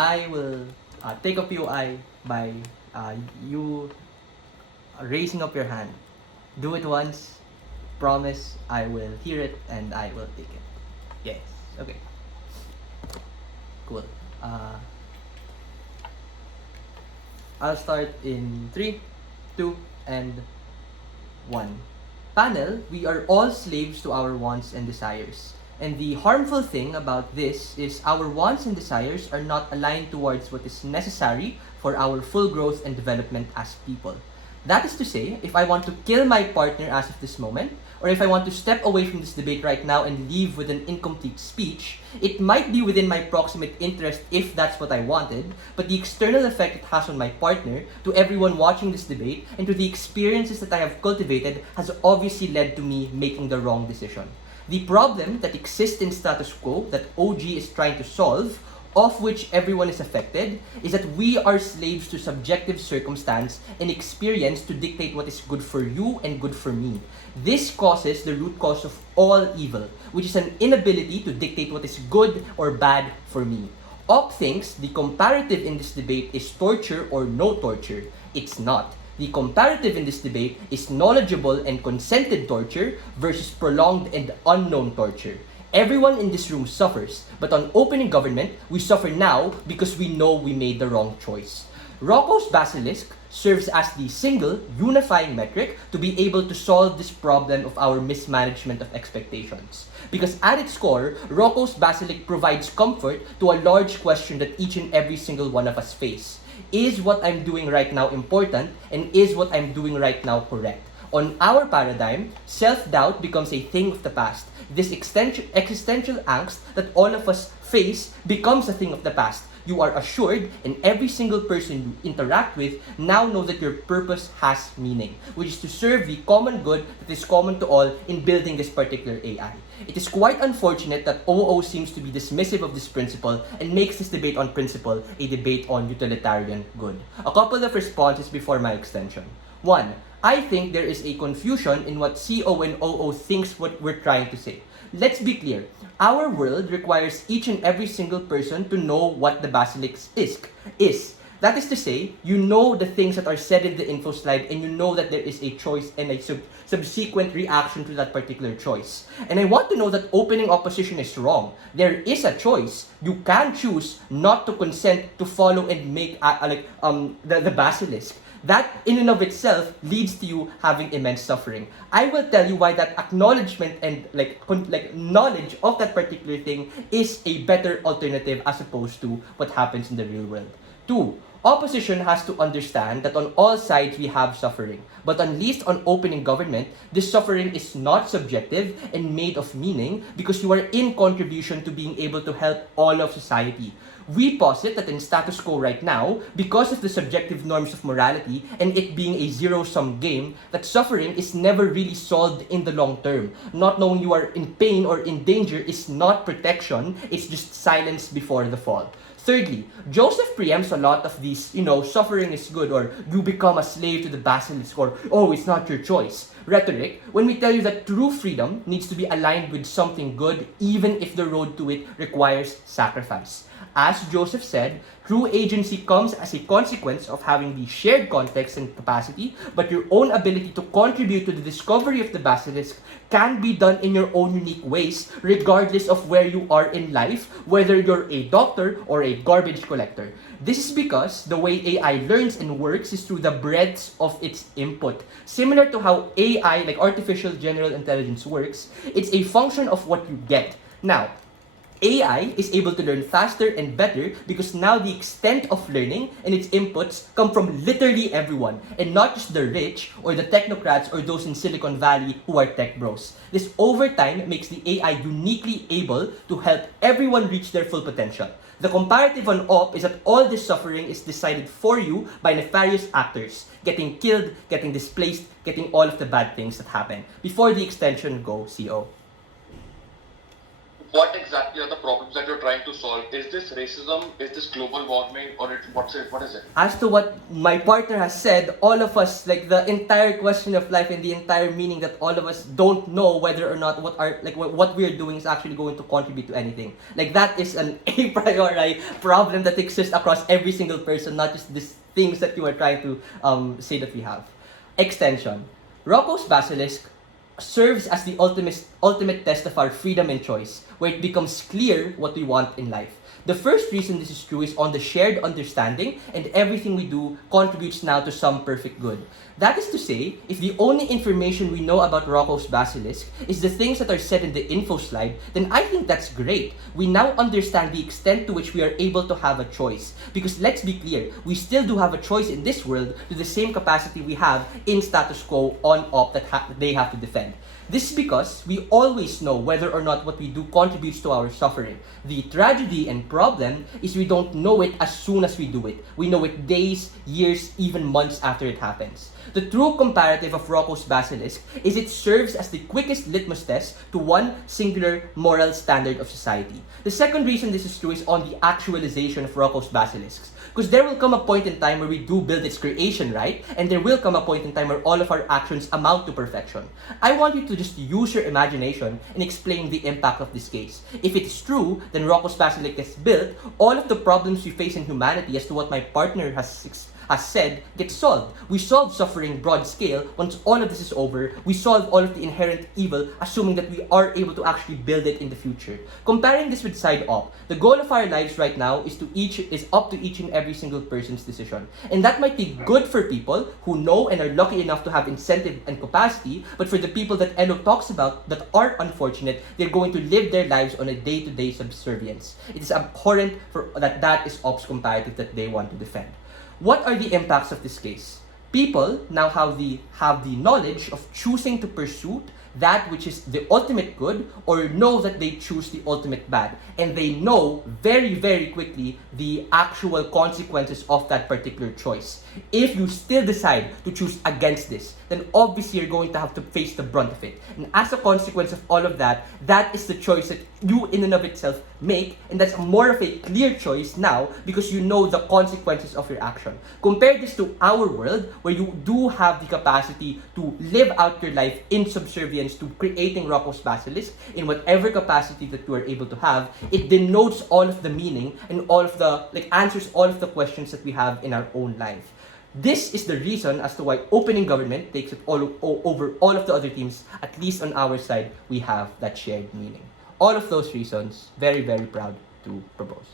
I will take a POI by you raising up your hand. Do it once. Promise I will hear it and I will take it. Yes. Okay. Cool. I'll start in 3, 2, and 1. Panel, we are all slaves to our wants and desires. And the harmful thing about this is our wants and desires are not aligned towards what is necessary for our full growth and development as people. That is to say, if I want to kill my partner as of this moment, or if I want to step away from this debate right now and leave with an incomplete speech, it might be within my proximate interest if that's what I wanted, but the external effect it has on my partner, to everyone watching this debate, and to the experiences that I have cultivated has obviously led to me making the wrong decision. The problem that exists in status quo that OG is trying to solve, of which everyone is affected, is that we are slaves to subjective circumstance and experience to dictate what is good for you and good for me. This causes the root cause of all evil, which is an inability to dictate what is good or bad for me. Op thinks the comparative in this debate is torture or no torture. It's not. The comparative in this debate is knowledgeable and consented torture versus prolonged and unknown torture. Everyone in this room suffers, but on opening government, we suffer now because we know we made the wrong choice. Roko's Basilisk serves as the single, unifying metric to be able to solve this problem of our mismanagement of expectations. Because at its core, Roko's Basilisk provides comfort to a large question that each and every single one of us face. Is what I'm doing right now important, and is what I'm doing right now correct? On our paradigm, self-doubt becomes a thing of the past. This existential angst that all of us face becomes a thing of the past. You are assured, and every single person you interact with now knows that your purpose has meaning, which is to serve the common good that is common to all in building this particular AI. It is quite unfortunate that OO seems to be dismissive of this principle and makes this debate on principle a debate on utilitarian good. A couple of responses before my extension. 1. I think there is a confusion in what CO and OO thinks what we're trying to say. Let's be clear. Our world requires each and every single person to know what the Basilisk is. That is to say, you know the things that are said in the info slide and you know that there is a choice and a subsequent reaction to that particular choice. And I want to know that opening opposition is wrong. There is a choice. You can choose not to consent to follow and make the Basilisk. That in and of itself leads to you having immense suffering. I will tell you why that acknowledgement and knowledge of that particular thing is a better alternative as opposed to what happens in the real world. 2. Opposition has to understand that on all sides we have suffering. But at least on opening government, this suffering is not subjective and made of meaning because you are in contribution to being able to help all of society. We posit that in status quo right now, because of the subjective norms of morality and it being a zero-sum game, that suffering is never really solved in the long term. Not knowing you are in pain or in danger is not protection, it's just silence before the fall. Thirdly, Joseph preempts a lot of these, suffering is good, or you become a slave to the basilisk, or oh, it's not your choice rhetoric, when we tell you that true freedom needs to be aligned with something good, even if the road to it requires sacrifice. As Joseph said, true agency comes as a consequence of having the shared context and capacity, but your own ability to contribute to the discovery of the basilisk can be done in your own unique ways, regardless of where you are in life, whether you're a doctor or a garbage collector. This is because the way AI learns and works is through the breadth of its input. Similar to how AI, like artificial general intelligence, works, it's a function of what you get. Now, AI is able to learn faster and better because now the extent of learning and its inputs come from literally everyone, and not just the rich or the technocrats or those in Silicon Valley who are tech bros. This over time makes the AI uniquely able to help everyone reach their full potential. The comparative on OP is that all this suffering is decided for you by nefarious actors, getting killed, getting displaced, getting all of the bad things that happen. Before the extension, go CO. what exactly are the problems that you're trying to solve? Is this racism? Is this global warming? Or what's it? What is it? As to what my partner has said, all of us, like the entire question of life and the entire meaning that all of us don't know whether or not what we're doing is actually going to contribute to anything. Like that is an a priori problem that exists across every single person, not just these things that you are trying to say that we have. Extension. Roko's Basilisk serves as the ultimate test of our freedom and choice, where it becomes clear what we want in life. The first reason this is true is on the shared understanding, and everything we do contributes now to some perfect good. That is to say, if the only information we know about Rocco's Basilisk is the things that are said in the info slide, then I think that's great. We now understand the extent to which we are able to have a choice. Because let's be clear, we still do have a choice in this world to the same capacity we have in status quo on-op that they have to defend. This is because we always know whether or not what we do contributes to our suffering. The tragedy and problem is we don't know it as soon as we do it. We know it days, years, even months after it happens. The true comparative of Rocco's Basilisk is it serves as the quickest litmus test to one singular moral standard of society. The second reason this is true is on the actualization of Rocco's Basilisks. Because there will come a point in time where we do build its creation, right? And there will come a point in time where all of our actions amount to perfection. I want you to just use your imagination and explain the impact of this case. If it is true, then Rocco's Basilisk is built, all of the problems we face in humanity, as to what my partner has said, get solved. We solve suffering broad scale. Once all of this is over, we solve all of the inherent evil, assuming that we are able to actually build it in the future. Comparing this with side op, the goal of our lives right now is up to each and every single person's decision. And that might be good for people who know and are lucky enough to have incentive and capacity, but for the people that Elo talks about that are unfortunate, they're going to live their lives on a day-to-day subservience. It is abhorrent that is op's comparative that they want to defend. What are the impacts of this case? People now have the knowledge of choosing to pursue that which is the ultimate good, or know that they choose the ultimate bad. And they know very, very quickly the actual consequences of that particular choice. If you still decide to choose against this, then obviously you're going to have to face the brunt of it. And as a consequence of all of that, that is the choice that you in and of itself make, and that's more of a clear choice now because you know the consequences of your action. Compare this to our world, where you do have the capacity to live out your life in subservience to creating Rocco's Basilisk in whatever capacity that you are able to have. It denotes all of the meaning and all of the answers all of the questions that we have in our own life. This is the reason as to why opening government takes it over all of the other teams. At least on our side, we have that shared meaning. All of those reasons, very, very proud to propose.